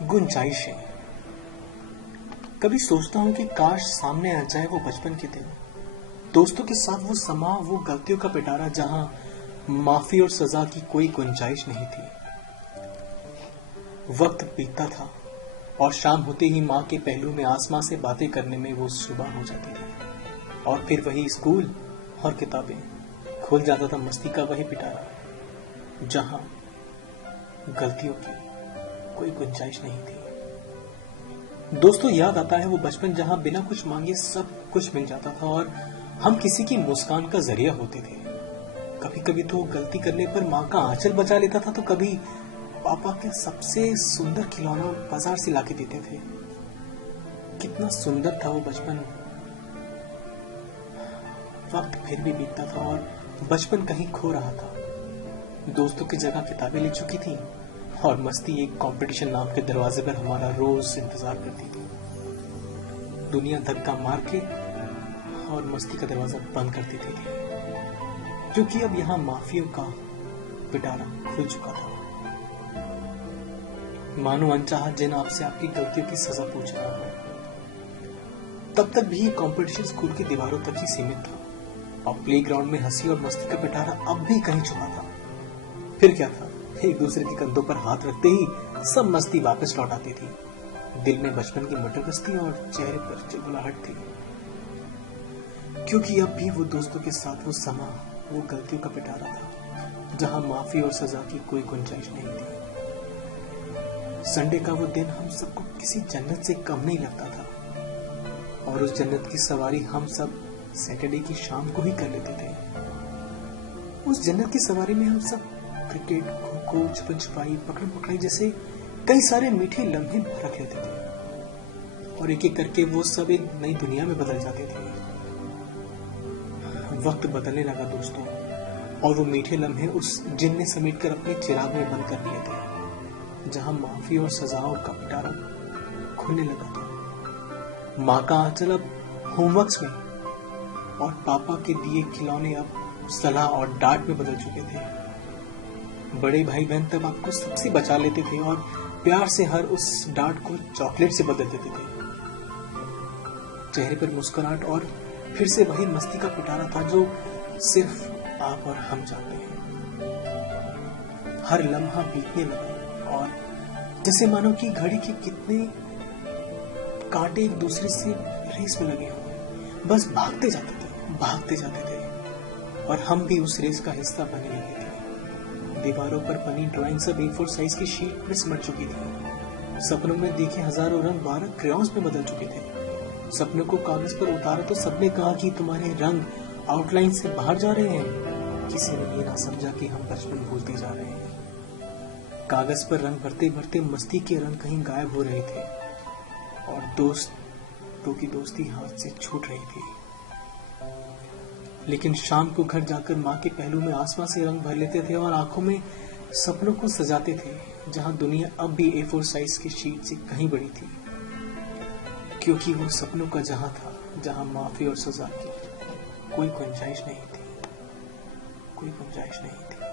गुंजाइशें। कभी सोचता हूँ कि काश सामने आ जाए वो बचपन के दिन, दोस्तों के साथ वो समा, वो गलतियों का पिटारा जहां माफी और सजा की कोई गुंजाइश नहीं थी। वक्त बीतता था और शाम होते ही माँ के पहलू में आसमां से बातें करने में वो सुबह हो जाती थी, और फिर वही स्कूल और किताबें, खुल जाता था मस्ती का वही पिटारा जहां गलतियों की कोई गुंजाइश नहीं थी। दोस्तों, याद आता है वो बचपन जहां बिना कुछ मांगे सब कुछ मिल जाता था और हम किसी की मुस्कान का जरिया होते थे। कभी कभी तो गलती करने पर माँ का आंचल बचा लेता था, तो कभी पापा के सबसे सुंदर खिलौना बाजार से लाके देते थे। कितना सुंदर था वो बचपन। वक्त फिर भी बीतता था और बचपन कहीं खो रहा था। दोस्तों की जगह किताबें ले चुकी थी और मस्ती एक कंपटीशन नाम के दरवाजे पर हमारा रोज इंतजार करती थी। दुनिया धक्का मार के और मस्ती का दरवाजा बंद कर देती थी, क्योंकि अब यहाँ माफियों का पिटारा खुल चुका था। मानो अनचाहा जिन आपसे आपकी गलतियों की सजा पूछ रहा हो। तब तक भी कंपटीशन स्कूल की दीवारों तक ही सीमित था और प्लेग्राउंड में हंसी और मस्ती का पिटारा अब भी कहीं छुपा था। फिर क्या था, एक दूसरे के कंधों पर हाथ रखते ही सब मस्ती वापस लौट आती थी। दिल में बचपन की मटर बस्ती और चेहरे पर चिलबुलाहट थी, क्योंकि अब भी वो दोस्तों के साथ वो समा, वो गलतियों का पिटारा था जहां माफी और सजा की कोई गुंजाइश नहीं थी। संडे का वो दिन हम सबको किसी जन्नत से कम नहीं लगता था, और उस जन्नत की सवारी हम सब सैटरडे की शाम को ही कर लेते थे। उस जन्नत की सवारी में हम सब क्रिकेट, खो खो, छुपन छुपाई, पकड़म पकड़ाई जैसे कई सारे मीठे लम्हे रख लेते थे, और एक एक करके वो सब एक नई दुनिया में बदल जाते थे। वक्त बदलने लगा दोस्तों, और वो मीठे लम्हे उस जिन ने समेट कर अपने चिराग में बंद कर लिए थे, जहां माफी और सजाओं का पिटारा खुलने लगा था। माँ का आंचल अब होमवर्क्स में और पापा के दिए खिलौने अब सलाह और डांट में बदल चुके थे। बड़े भाई बहन तब आपको सबसे बचा लेते थे और प्यार से हर उस डांट को चॉकलेट से बदल देते थे। चेहरे पर मुस्कुराहट और फिर से वही मस्ती का पिटारा था जो सिर्फ आप और हम जानते हैं। हर लम्हा बीतने लगा और जैसे मानो कि घड़ी के कितने कांटे एक दूसरे से रेस में लगे हुए, बस भागते जाते थे, और हम भी उस रेस का हिस्सा बनने लगे थे। दीवारों पर बनी ड्राइंग सब A4 साइज की शीट में सिमट चुकी थी। सपनों में देखे हजारों रंग 12 क्रेयॉन्स में बदल चुके थे। सपनों को कागज पर उतारा तो सबने कहा कि तुम्हारे रंग आउटलाइन से बाहर जा रहे हैं। किसी ने ये ना समझा कि हम बचपन भूलते जा रहे हैं। कागज पर रंग भरते भरते मस्ती के रंग कहीं गायब हो रहे थे और दोस्तों की दोस्ती हाथ से छूट रही थी। लेकिन शाम को घर जाकर माँ के पहलू में आसमां से रंग भर लेते थे और आंखों में सपनों को सजाते थे, जहां दुनिया अब भी A4 साइज की शीट से कहीं बड़ी थी, क्योंकि वो सपनों का जहां था जहां माफी और सजा की कोई गुंजाइश नहीं थी।